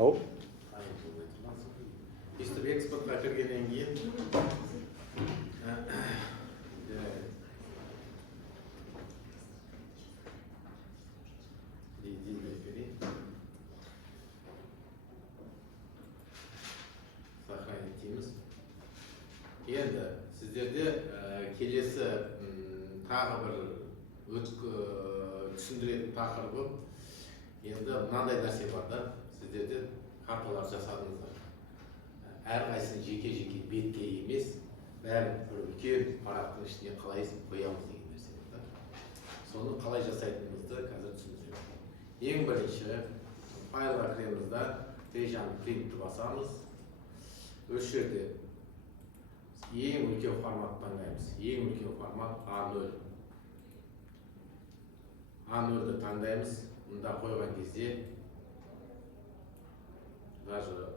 Ау? Өстіп экспортқа кіргеннен кейін сохранить дейміз. Енді сіздерде келесі тағы бір түсіндіретін тақырыбы енді мынандай нәрсе бар да, сіздерде карталар жасадыңыздар. Әрқайсысын жеке-жеке бетке емес, бәрін бір үлкен парақтың ішіне қалай қоямыз деген нәрсе бар да. Соны қалай жасайтынымызды қазір түсіндіремін. Ең бірінші файлға кіреміз да, Tejan Print'ті басамыз. Осы жерде ең үлкен формат таңдаймыз. Ең үлкен формат A0. A0-ді таңдаймыз. Мұнда қойған кезде даже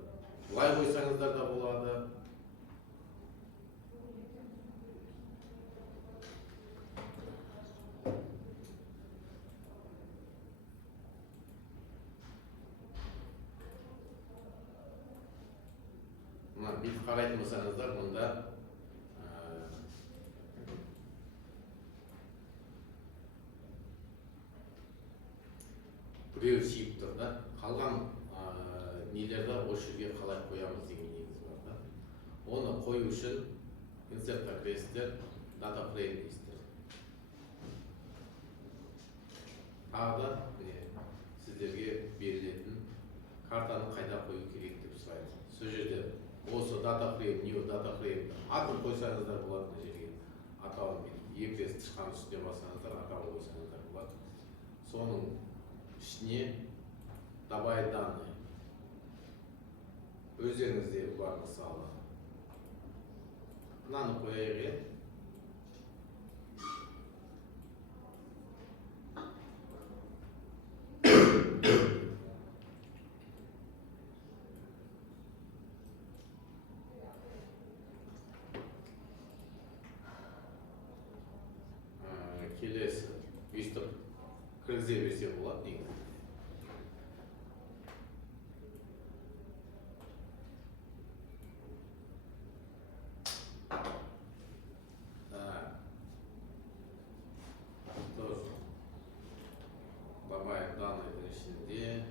былай қойсаңыздар да болады. Бүйтіп қарайтын болсаңыздар, мұнда біреу сиіп тұр да, қалған нелерді осы жерге қалай қоямыз деген негіз бар да. Оны қою үшін инсертқа кіресіздер, data frame дейсіздер. Тағы да сіздерге берілетін картаны қайда қою керек деп сұрайды. Сол жерде осы data frame, new data frame атын қойсаңыздар болады мына жерге. Атауын епес тышқан үстіне бассаңыздар, атауын қойсаңыздар болады. Соның ішіне добавить данные. Өздеріңізде бар мысалы. Мынаны қояйық. Келесі өйстіп кіргізе берсе болады негізі. Добавить данные ішінде.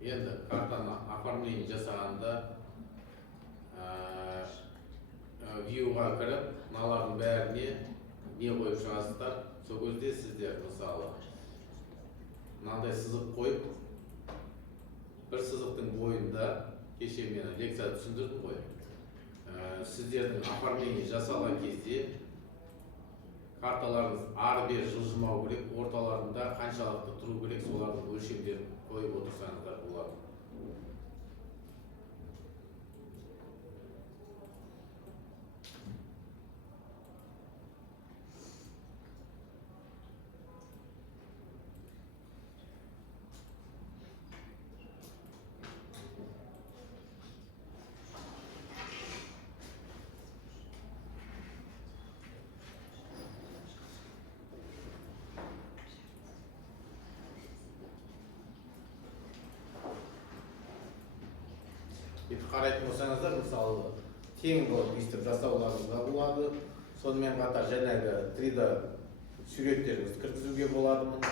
Енді картаны оформление жасағанда view-ға кіріп, мыналардың бәріне не қойып шығасыздар. Сол кезде сіздер мысалы мынандай сызық қойып, бір сызықтың бойында кеше мен лекция түсіндірдім ғой. Сіздердің оформление жасалған кезде карталарыңыз ары-бері жылжымау керек, орталарында қаншалықты тұру керек, солардың өлшемдерін қойып отырсаңыздар болады. Қарайтын болсаңыздар, мысалы, тең болып өйстіп жасауларыңызға болады. Сонымен қатар жаңағы 3D суреттеріңізді кіргізуге болады мұнда.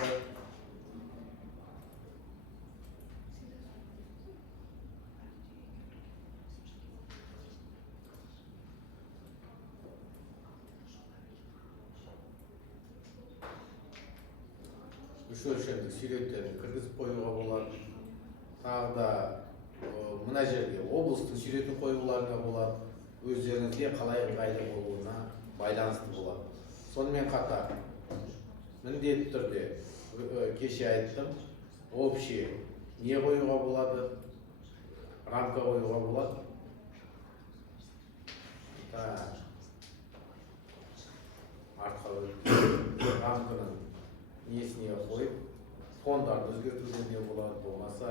Үш өлшемдік суреттерді кіргізіп қоюға болады. Тағы да мына жерге облыстың суретін қоюларына болады. Өздеріңізге қалай ыңғайлы болуына байланысты болады. Сонымен қатар міндетті түрде кеше айттым, общий не қоюға болады, рамка қоюға болады. Артқа рамканың несіне қойып фондарды өзгертуге болады, болмаса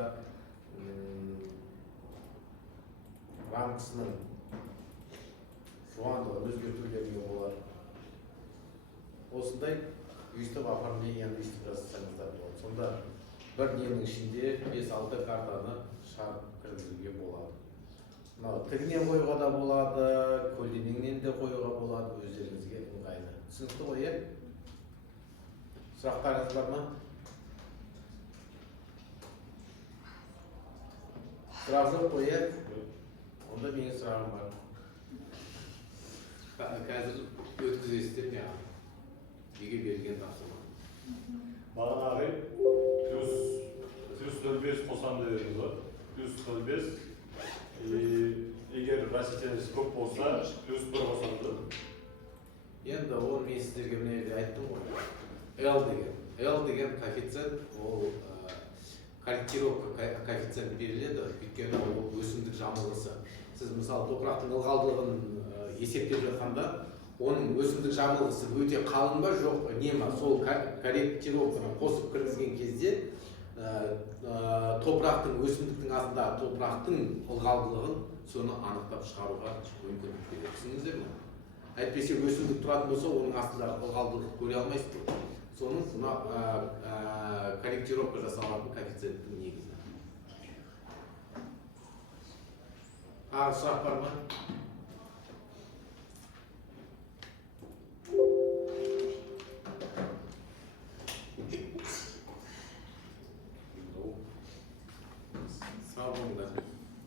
рамкасының жуандығын өзгертулерге болады. Осындай үйістік оформленияны үйістік жасасаңыздар болады. Сонда бір ненің ішінде 5-6 картаны шығарып кіргізуге болады. Мынау тігінен қоюға да болады, көлденеңнен де қоюға болады, өздеріңізге ыңғайлы. Түсінікті ғой, иә? Сұрақтарыңыз бар ма? Сұрақ жоқ қой, иә? Онда менің сұрағым бар. Қазір өткізесіздер ме? Үйге берген тапсырма. Бағанағы плюс 05 қосамын дедіңіз ғой. Плюс 05. Егер растительность көп болса, плюс 1 қосамды. Енді оны мен сіздерге мына жерде айттым ғой. L деген коэффициент, ол корректировка коэффициент беріледі, өйткені ол өсімдік жамылғысы. Сіз мысалы топырақтың ылғалдылығын есептеп жатқанда, оның өсімдік жамылғысы өте қалың ба, жоқ не ма, сол корректировканы қосып кіргізген кезде топырақтың өсімдіктің астындағы топырақтың ылғалдылығын соны анықтап шығаруға мүмкіндік береді. Түсіндіңіздер ме? Әйтпесе өсімдік тұратын болса, оның астындағы ылғалдылықты көре алмайсыз. Соның корректировка жасалатын коэффициенттің негізі. Сұрақ бар ма?